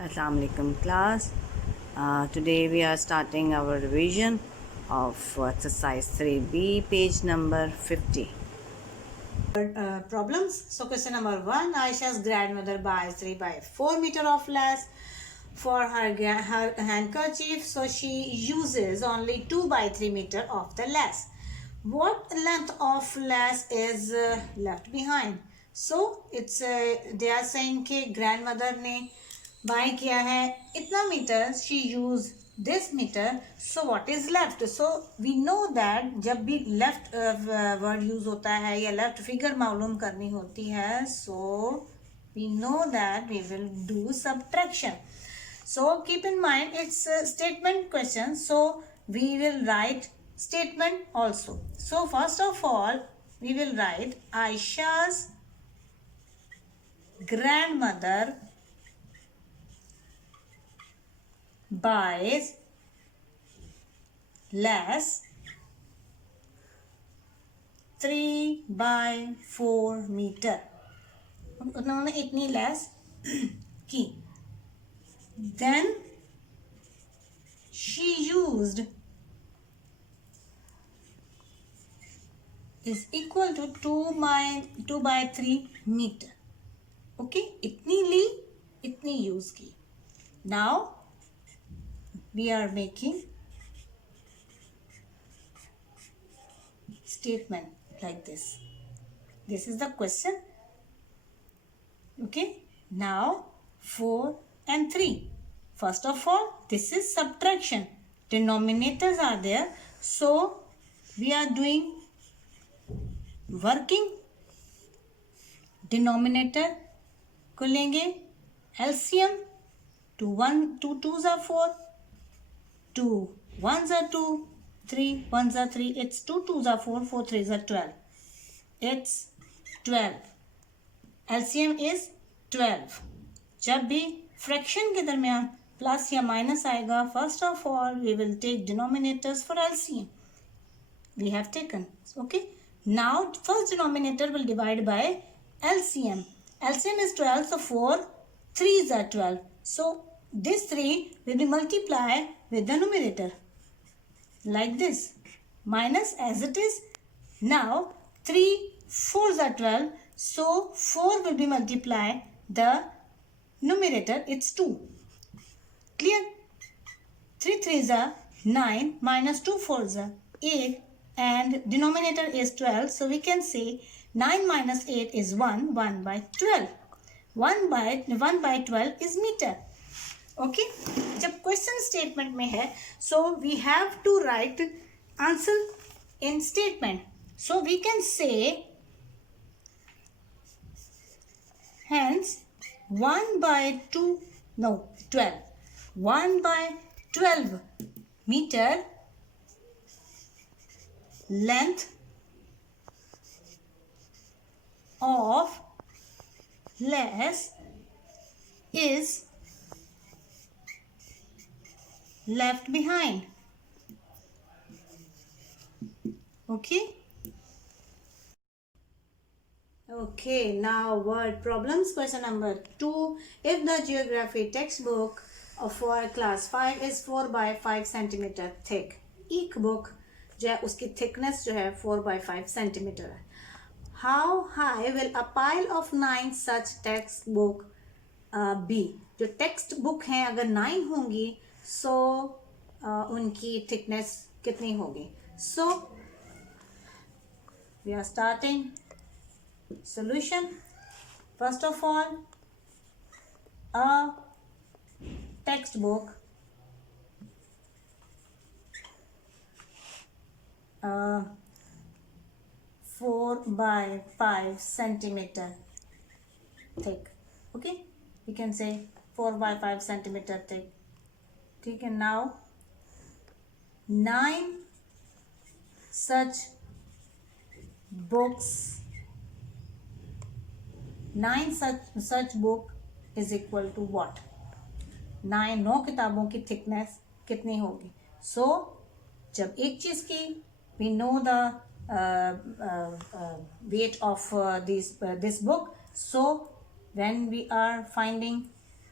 Assalamu alaikum class. Today we are starting our revision of exercise 3B, page number 50. Problems. So question number 1, Aisha's grandmother buys 3 by 4 meter of lace for her handkerchief, so she uses only 2 by 3 meter of the lace. What length of lace is left behind? So it's they are saying कि grandmother ने buy किया है इतना metre, she use this meter, so what is left? So we know that जब भी left word use होता है या left figure मालूम करनी होती है, so we know that we will do subtraction. So keep in mind it's a statement question, so we will write statement also. So first of all we will write Aisha's grandmother buys lace 3 by 4 meter. उन्होंने इतनी less की. Then she used is equal to 2 by 3 meter. Okay, इतनी ली, इतनी use की. Now we are making statement like this. This is the question. Okay, now 4 and 3. First of all, this is subtraction. Denominators are there, so we are doing working. Denominator को लेंगे LCM. 2 2s are 4, 2 1s are 2, 3 1s are 3. It's 2 2s are 4, 4 3s are 12. It's 12. LCM is 12. जब भी fraction के दरमियान plus या minus आएगा, first of all we will take denominators for LCM. We have taken. Okay. Now first denominator will divide by LCM. LCM is 12, so 4 3s are 12. So this 3 will be multiplied with the numerator like this. Minus as it is. Now 3 4s are 12. So 4 will be multiplied the numerator. It's 2. Clear? 3 3s are 9 minus 2 4s are 8 and denominator is 12. So we can say 9 minus 8 is 1. 1 by 12. 1 by 12 is meter. Okay. जब question statement में है, so we have to write answer in statement. So we can say hence 1 by 12. 1 by 12 meter length of lace is left behind. Okay. Okay, now word problems. Question number 2. If the geography textbook for class 5 is 4 by 5 centimeter thick, एक book जो है उसकी thickness जो है 4 by 5 centimeter है. How high will a pile of 9 such textbook be? जो textbook हैं अगर 9 होंगी, so उनकी thickness कितनी होगी? So we are starting solution. First of all, a textbook uh, 4 by 5 centimeter thick. Okay, we can say 4 by 5 centimeter thick. ठीक है. Now 9 such books, 9 such book is equal to what? 9 किताबों की thickness कितनी होगी? So जब एक चीज की we know the weight of this book, so when we are finding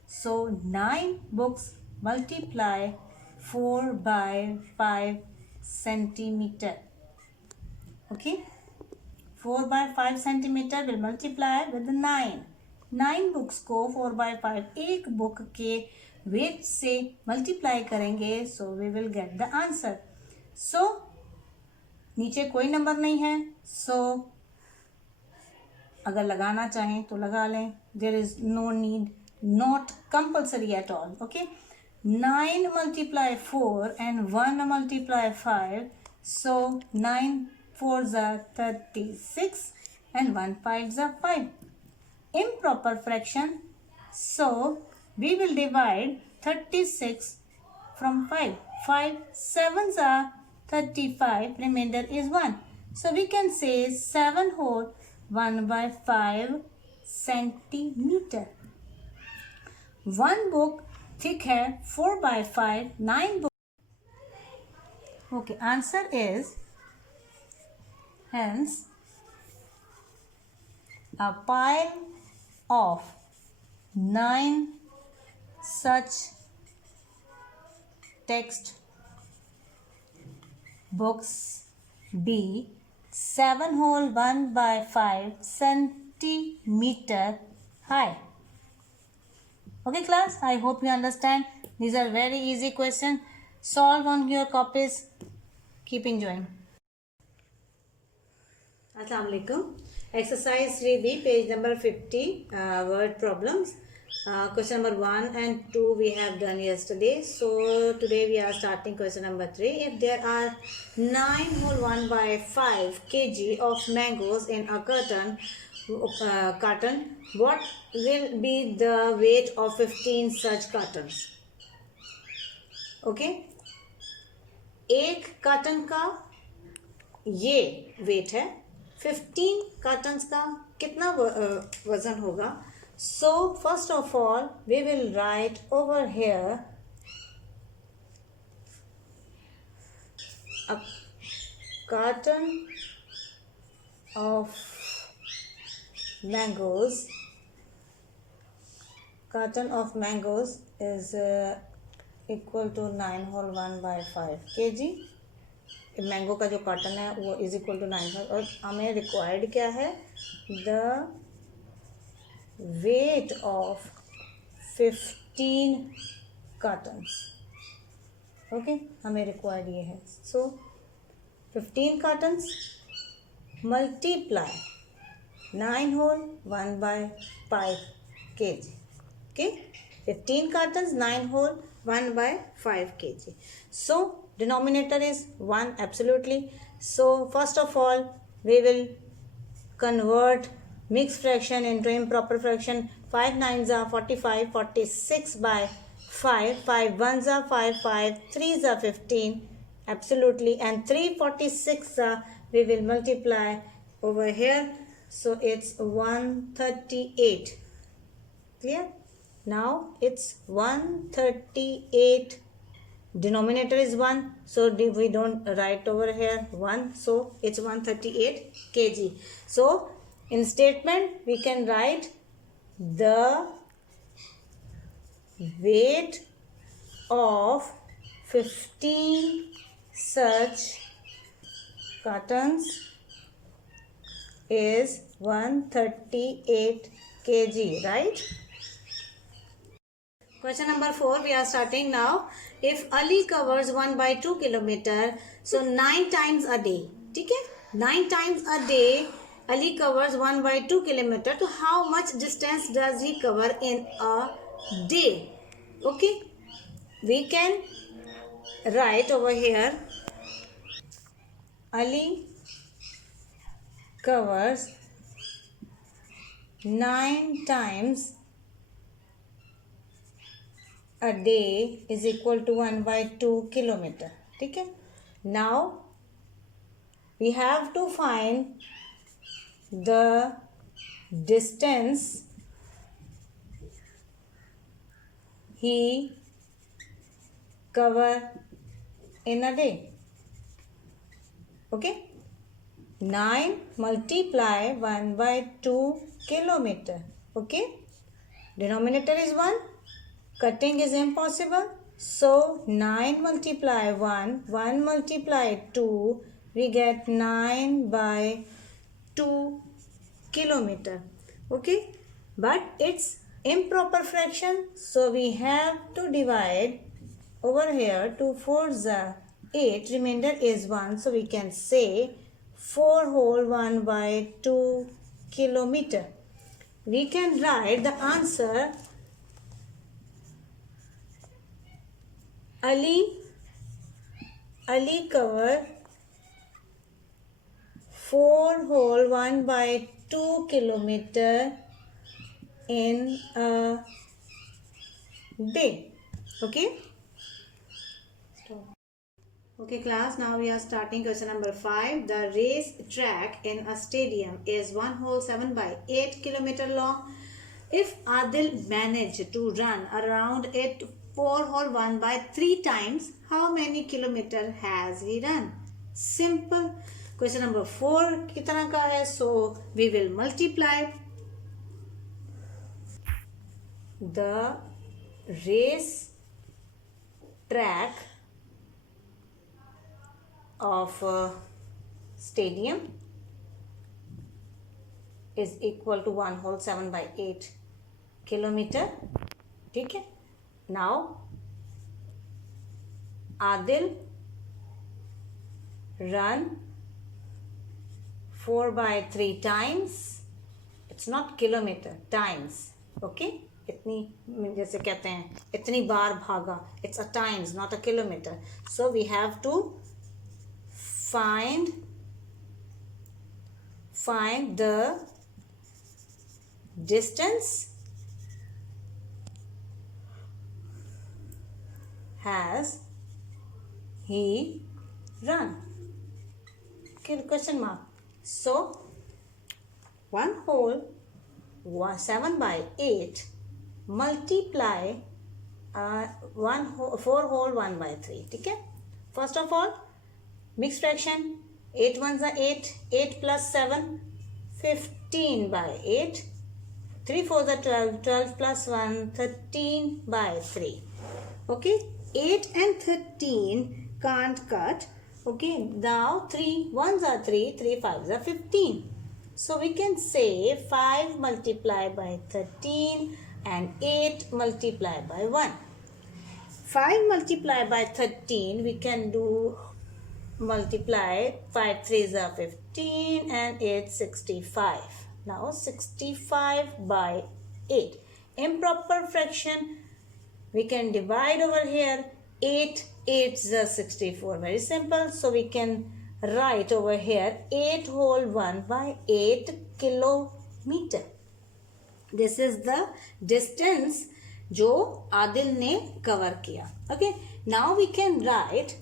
So 9 books multiply 4 by 5 centimeter. Okay. 4 by 5 centimeter will multiply with 9. 9 books को 4 by 5 एक बुक के वेट से मल्टीप्लाई करेंगे. So we will get the answer. So नीचे कोई number नहीं है. सो अगर लगाना चाहें तो लगा लें. There is no need, not compulsory at all. Okay. 9 multiply 4 and 1 multiply 5. So 9 4s are 36 and 1 5s are 5. Improper fraction. So we will divide 36 from 5. 5 7s are 35. Remainder is 1. So we can say 7 whole 1 by 5 centimeter. One book thick है 4 by 5. 9 book. Okay, answer is hence a pile of 9 such text books be 7 whole 1 by 5 centimeter high. Okay class, I hope you understand. These are very easy questions. Solve on your copies. Keep enjoying. Assalamu alaikum. Exercise 3B, page number 50, word problems. Question number 1 and 2 we have done yesterday. So today we are starting question number 3. If there are 9 whole 1 by 5 kg of mangoes in a carton, what will be the weight of 15 such cartons? Okay. एक carton का ये wait है. 15 cottons का कितना वजन होगा? So first of all we will write over here a carton of mangoes is equal to 9 whole 1 by 5 kg. Mango का जो कार्टन है वो इज इक्वल टू 9. और हमें रिक्वायर्ड क्या है? The weight of 15 cottons. Okay, हमें रिक्वायर्ड ये है. सो 15 cottons multiply 9 whole 1 by 5 kg. Okay, 15 cartons 9 whole 1 by 5 kg. So denominator is 1 absolutely. So first of all we will convert mixed fraction into improper fraction. 5 9s are 45, 46 by 5, 5 1s are 5, 5 3s are 15 absolutely, and 346 we will multiply over here. So it's 138. Clear? Now it's 138. Denominator is 1, so we don't write over here 1, so it's 138 kg. So in statement we can write the weight of 15 such cartons is 138 kg, right? Question number 4 we are starting now. If Ali covers 1 by 2 kilometer, so 9 times a day. ठीक है? 9 times a day Ali covers 1 by 2 kilometer. So how much distance does he cover in a day? Okay, we can write over here Ali covers 9 times a day is equal to 1 by 2 kilometer. ठीक है? Now we have to find the distance he cover in a day. Okay? 9 multiply 1 by 2 kilometer. Okay? Denominator is 1. Cutting is impossible. So 9 multiply 1, 1 multiply 2, we get 9 by 2 kilometer. Okay, but it's improper fraction, so we have to divide over here. 2 4s are 8, remainder is 1, so we can say 4 whole 1 by 2 kilometer. We can write the answer. Ali cover 4 whole 1 by 2 kilometer in a day. Okay. Okay class, now we are starting question number 5. The race track in a stadium is 1 whole 7 by 8 kilometer long. If Adil managed to run around it 4 whole 1 by 3 times, how many kilometer has he run? Simple. Question number 4 की तरह का है, so we will multiply the race track of stadium is equal to 1 whole 7 by 8 kilometer. ठीक है. Now Adil run 4 by 3 times. It's not kilometer, times. Okay. इतनी जैसे कहते हैं इतनी बार भागा. It's a times, not a kilometer. So we have to find the distance has he run. Okay, question mark. So 1 whole 7 by 8 multiply 4 whole 1 by 3. ठीक है. First of all, mixed fraction. 8 ones are 8. 8 plus 7, 15 by 8. 3 4s are 12. 12 plus 1, 13 by 3. Okay. 8 and 13 can't cut. Okay. Now 3 1s are 3. 3 5s are 15. So we can say 5 multiplied by 13 and 8 multiplied by 1. 5 multiplied by 13, we can do multiply. 5 3s are 15 and 8 65. Now 65 by 8. Improper fraction, we can divide over here. 8 8s are 64. Very simple. So we can write over here 8 whole 1 by 8 kilometer. This is the distance जो आदिल ने cover किया. Okay. Now we can write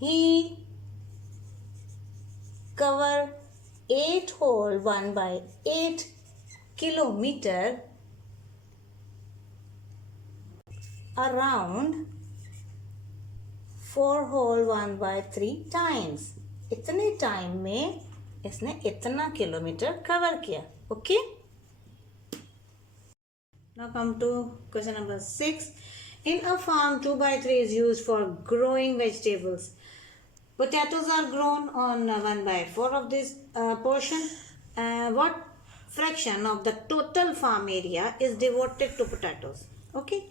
he cover 8 whole 1 by 8 kilometer around 4 whole 1 by 3 times. इतने time में इसने इतना kilometre cover किया. Okay. Now come to question number 6. In a farm, 2 by 3 is used for growing vegetables. Potatoes are grown on 1 by 4 of this portion. What fraction of the total farm area is devoted to potatoes? Okay.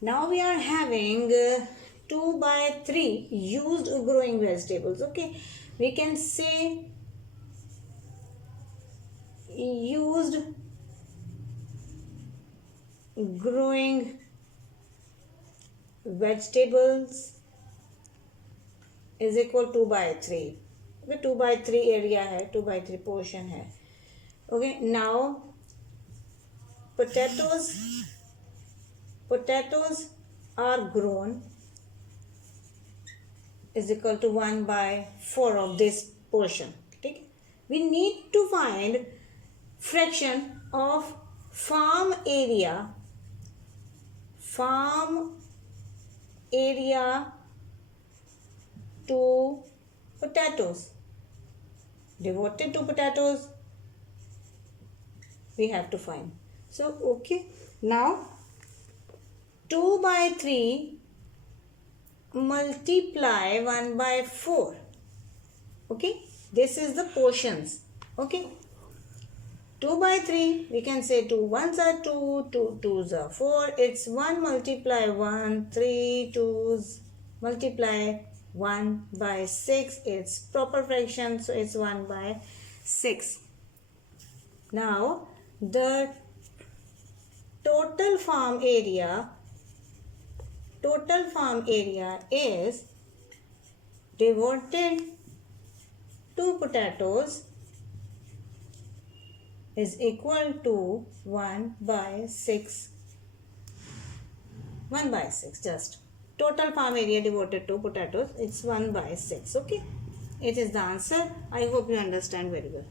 Now we are having 2 by 3 used growing vegetables. Okay. We can say used growing vegetables is equal to 2 by 3. Okay, 2 by 3 area है, 2 by 3 portion है. Okay, now potatoes are grown is equal to 1 by 4 of this portion. Okay, we need to find fraction of farm area to potatoes, devoted to potatoes, we have to find. So okay, now 2 by 3 multiply 1 by 4. Okay, this is the portions. Okay, 2 by 3, we can say 2 ones are 2, 2 twos are 4. It's 1 multiply 1, 3 twos multiply 1 by 6. It's proper fraction, so it's 1 by 6. Now, the total farm area is devoted to potatoes is equal to 1 by 6. 1 by 6 just. Total farm area devoted to potatoes, it's 1 by 6. Okay. It is the answer. I hope you understand very well.